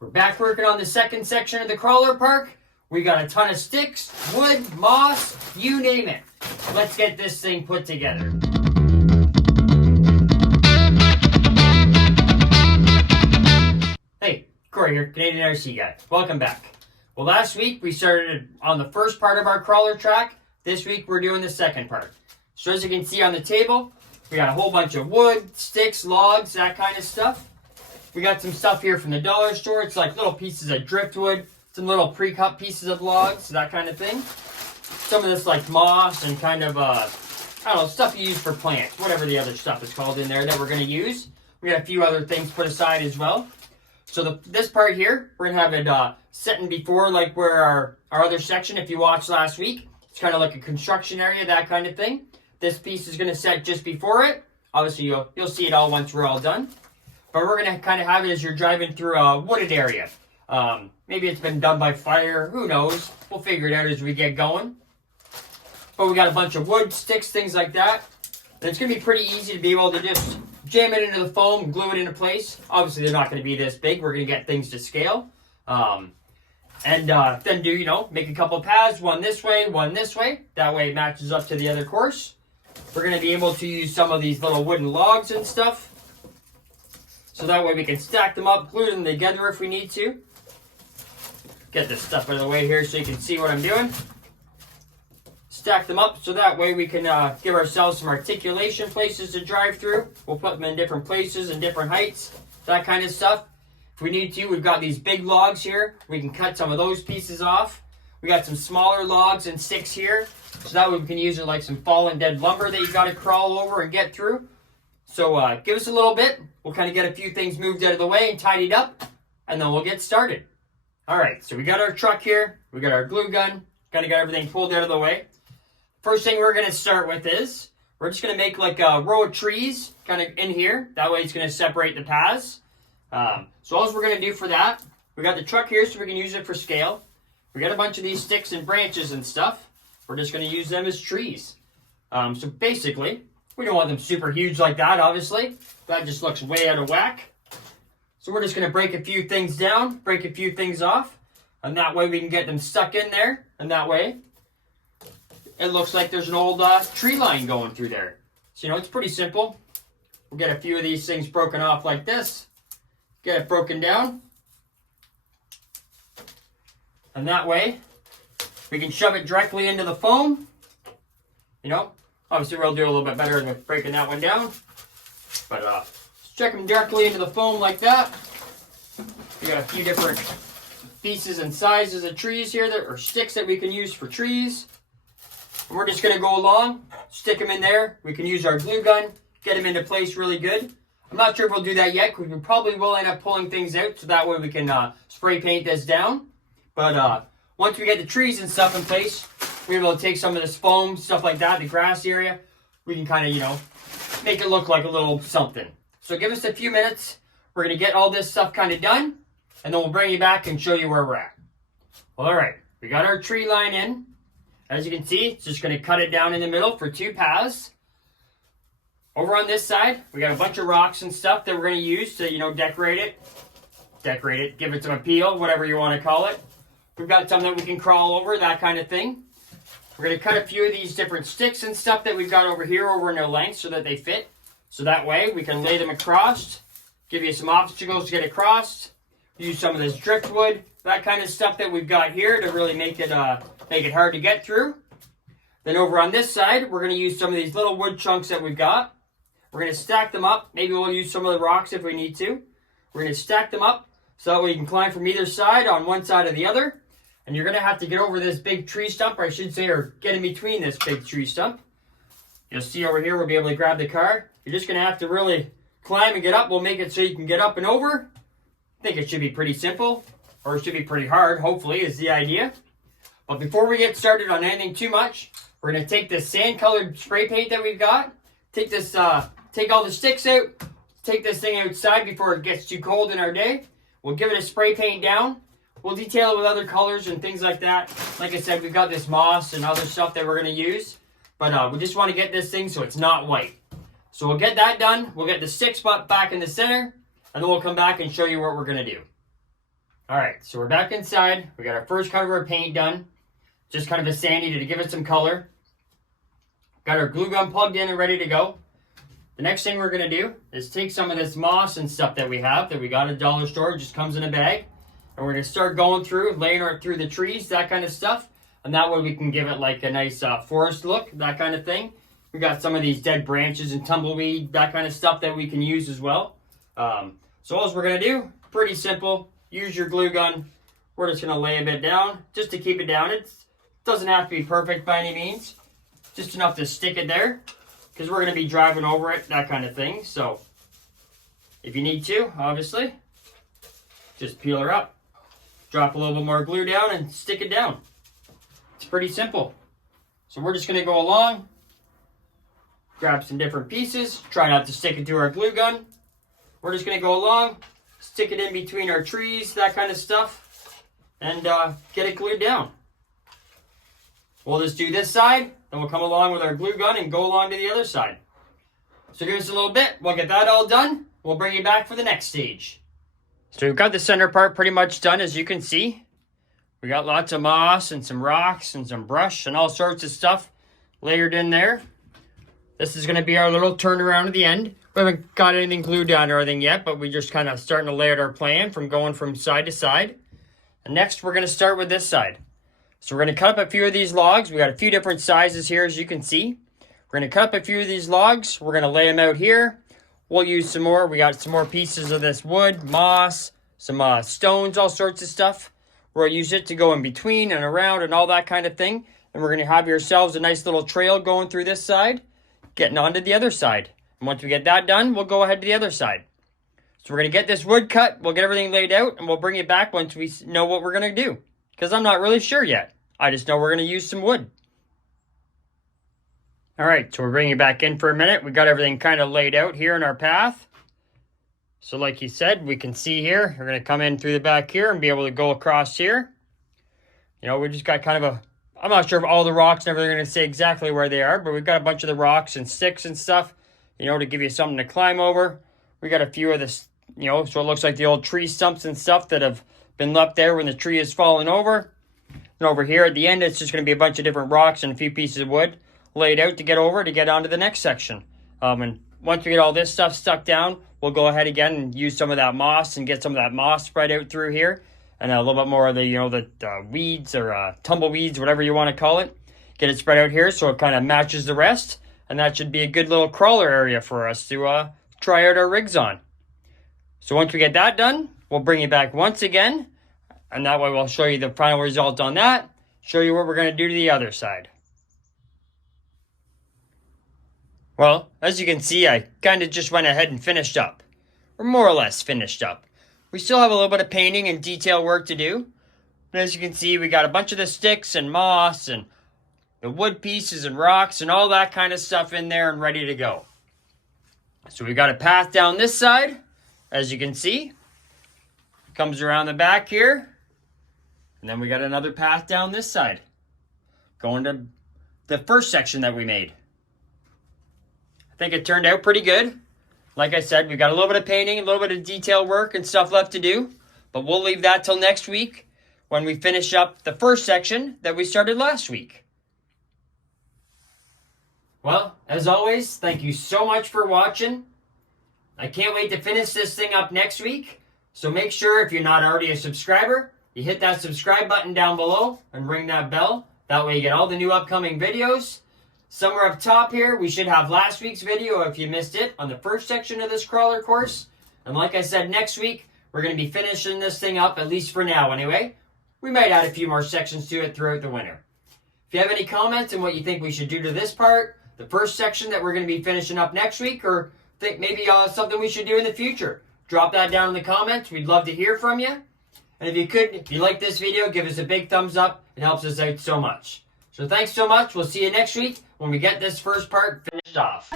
We're back working on the second section of the crawler park. We got a ton of sticks, wood, moss, you name it. Let's get this thing put together. Hey, Corey here, Canadian RC guy. Welcome back. Well, last week we started on the first part of our crawler track. This week we're doing the second part. So as you can see on the table, we got a whole bunch of wood, sticks, logs, that kind of stuff. We got some stuff here from the dollar store. It's like little pieces of driftwood, some little pre-cut pieces of logs, that kind of thing. Some of this like moss and kind of, I don't know, stuff you use for plants, whatever the other stuff is called in there that we're going to use. We got a few other things put aside as well. So this part here, we're going to have it setting before like where our other section, if you watched last week, it's kind of like a construction area, that kind of thing. This piece is going to set just before it. Obviously, you'll see it all once we're all done. But we're going to kind of have it as you're driving through a wooded area. Maybe it's been done by fire. Who knows? We'll figure it out as we get going. But we got a bunch of wood, sticks, things like that. And it's going to be pretty easy to be able to just jam it into the foam, glue it into place. Obviously, they're not going to be this big. We're going to get things to scale. Then make a couple of paths, one this way, one this way. That way it matches up to the other course. We're going to be able to use some of these little wooden logs and stuff. So that way we can stack them up, glue them together if we need to. Get this stuff out of the way here so you can see what I'm doing. Stack them up so that way we can give ourselves some articulation places to drive through. We'll put them in different places and different heights, that kind of stuff. If we need to, we've got these big logs here. We can cut some of those pieces off. We got some smaller logs and sticks here. So that way we can use it like some fallen dead lumber that you got to crawl over and get through. So give us a little bit. We'll kind of get a few things moved out of the way and tidied up, and then we'll get started. All right, so we got our truck here. We got our glue gun. Kind of got everything pulled out of the way. First thing we're going to start with is we're just going to make like a row of trees kind of in here. That way it's going to separate the paths. So all we're going to do for that, we got the truck here so we can use it for scale. We got a bunch of these sticks and branches and stuff. We're just going to use them as trees. So basically, we don't want them super huge like that, obviously. That just looks way out of whack. So we're just going to break a few things down, break a few things off, and that way we can get them stuck in there, and that way it looks like there's an old tree line going through there. So, it's pretty simple. We'll get a few of these things broken off like this, get it broken down, and that way we can shove it directly into the foam. Obviously we'll do a little bit better with breaking that one down. But check them directly into the foam like that. We got a few different pieces and sizes of trees here, or sticks that we can use for trees. And we're just going to go along, stick them in there. We can use our glue gun, get them into place really good. I'm not sure if we'll do that yet, because we probably will end up pulling things out, so that way we can spray paint this down. But once we get the trees and stuff in place, we're able to take some of this foam, stuff like that, the grass area. We can kind of, make it look like a little something. So give us a few minutes. We're going to get all this stuff kind of done, and then we'll bring you back and show you where we're at. Well, all right, we got our tree line in. As you can see, it's just going to cut it down in the middle for two paths. Over on this side, we got a bunch of rocks and stuff that we're going to use to, decorate it, give it some appeal, whatever you want to call it. We've got some that we can crawl over, that kind of thing. We're going to cut a few of these different sticks and stuff that we've got over here over in their length so that they fit. So that way we can lay them across, give you some obstacles to get across, use some of this driftwood, that kind of stuff that we've got here to really make it hard to get through. Then over on this side, we're going to use some of these little wood chunks that we've got. We're going to stack them up. Maybe we'll use some of the rocks if we need to. We're going to stack them up so that way you can climb from either side on one side or the other. And you're going to have to get over this big tree stump, or I should say, or get in between this big tree stump. You'll see over here, we'll be able to grab the car. You're just going to have to really climb and get up. We'll make it so you can get up and over. I think it should be pretty simple, or it should be pretty hard, hopefully, is the idea. But before we get started on anything too much, we're going to take this sand-colored spray paint that we've got, take all the sticks out, take this thing outside before it gets too cold in our day. We'll give it a spray paint down. We'll detail it with other colors and things like that. Like I said, we've got this moss and other stuff that we're going to use. But we just want to get this thing so it's not white. So we'll get that done. We'll get the sticks back in the center. And then we'll come back and show you what we're going to do. Alright, so we're back inside. We got our first coat of our paint done. Just kind of a sandy to give it some color. Got our glue gun plugged in and ready to go. The next thing we're going to do is take some of this moss and stuff that we have that we got at the dollar store. It just comes in a bag. And we're going to start going through, laying it through the trees, that kind of stuff. And that way we can give it like a nice forest look, that kind of thing. We got some of these dead branches and tumbleweed, that kind of stuff that we can use as well. So all we're going to do, pretty simple. Use your glue gun. We're just going to lay a bit down just to keep it down. It doesn't have to be perfect by any means. Just enough to stick it there because we're going to be driving over it, that kind of thing. So if you need to, obviously, just peel her up. Drop a little bit more glue down and stick it down. It's pretty simple. So we're just going to go along, grab some different pieces, try not to stick it to our glue gun. We're just going to go along, stick it in between our trees, that kind of stuff, and get it glued down. We'll just do this side, then we'll come along with our glue gun and go along to the other side. So give us a little bit, we'll get that all done, we'll bring you back for the next stage. So we've got the center part pretty much done, as you can see. We got lots of moss and some rocks and some brush and all sorts of stuff layered in there. This is going to be our little turnaround at the end. We haven't got anything glued down or anything yet, but we're just kind of starting to lay out our plan from going from side to side. And next, we're going to start with this side. So we're going to cut up a few of these logs. We got a few different sizes here, as you can see. We're going to cut up a few of these logs. We're going to lay them out here. We'll use some more. We got some more pieces of this wood, moss, some stones, all sorts of stuff. We'll use it to go in between and around and all that kind of thing. And we're going to have yourselves a nice little trail going through this side, getting onto the other side. And once we get that done, we'll go ahead to the other side. So we're going to get this wood cut, we'll get everything laid out, and we'll bring it back once we know what we're going to do. Because I'm not really sure yet. I just know we're going to use some wood. Alright, so we're bringing it back in for a minute. We got everything kind of laid out here in our path. So like you said, we can see here, we're going to come in through the back here and be able to go across here. You know, we just got kind of a, I'm not sure if all the rocks and everything are going to say exactly where they are, but we've got a bunch of the rocks and sticks and stuff, you know, to give you something to climb over. We got a few of this, you know, so it looks like the old tree stumps and stuff that have been left there when the tree has fallen over. And over here at the end, it's just going to be a bunch of different rocks and a few pieces of wood laid out to get over to get onto the next section. And once we get all this stuff stuck down, we'll go ahead again and use some of that moss and get some of that moss spread out through here. And a little bit more of the, you know, the weeds or tumbleweeds, whatever you want to call it. Get it spread out here so it kind of matches the rest. And that should be a good little crawler area for us to try out our rigs on. So once we get that done, we'll bring it back once again. And that way we'll show you the final result on that. Show you what we're going to do to the other side. Well, as you can see, I kind of just went ahead and finished up. Or more or less finished up. We still have a little bit of painting and detail work to do. But as you can see, we got a bunch of the sticks and moss and the wood pieces and rocks and all that kind of stuff in there and ready to go. So we got a path down this side, as you can see. Comes around the back here. And then we got another path down this side. Going to the first section that we made. I think it turned out pretty good. Like I said, we've got a little bit of painting, a little bit of detail work and stuff left to do. But we'll leave that till next week when we finish up the first section that we started last week. Well, as always, thank you so much for watching. I can't wait to finish this thing up next week. So make sure, if you're not already a subscriber, you hit that subscribe button down below and ring that bell. That way you get all the new upcoming videos. Somewhere up top here, we should have last week's video if you missed it on the first section of this crawler course. And like I said, next week, we're going to be finishing this thing up, at least for now anyway. We might add a few more sections to it throughout the winter. If you have any comments on what you think we should do to this part, the first section that we're going to be finishing up next week, or think maybe something we should do in the future, drop that down in the comments. We'd love to hear from you. And if you like this video, give us a big thumbs up. It helps us out so much. So thanks so much. We'll see you next week when we get this first part finished off.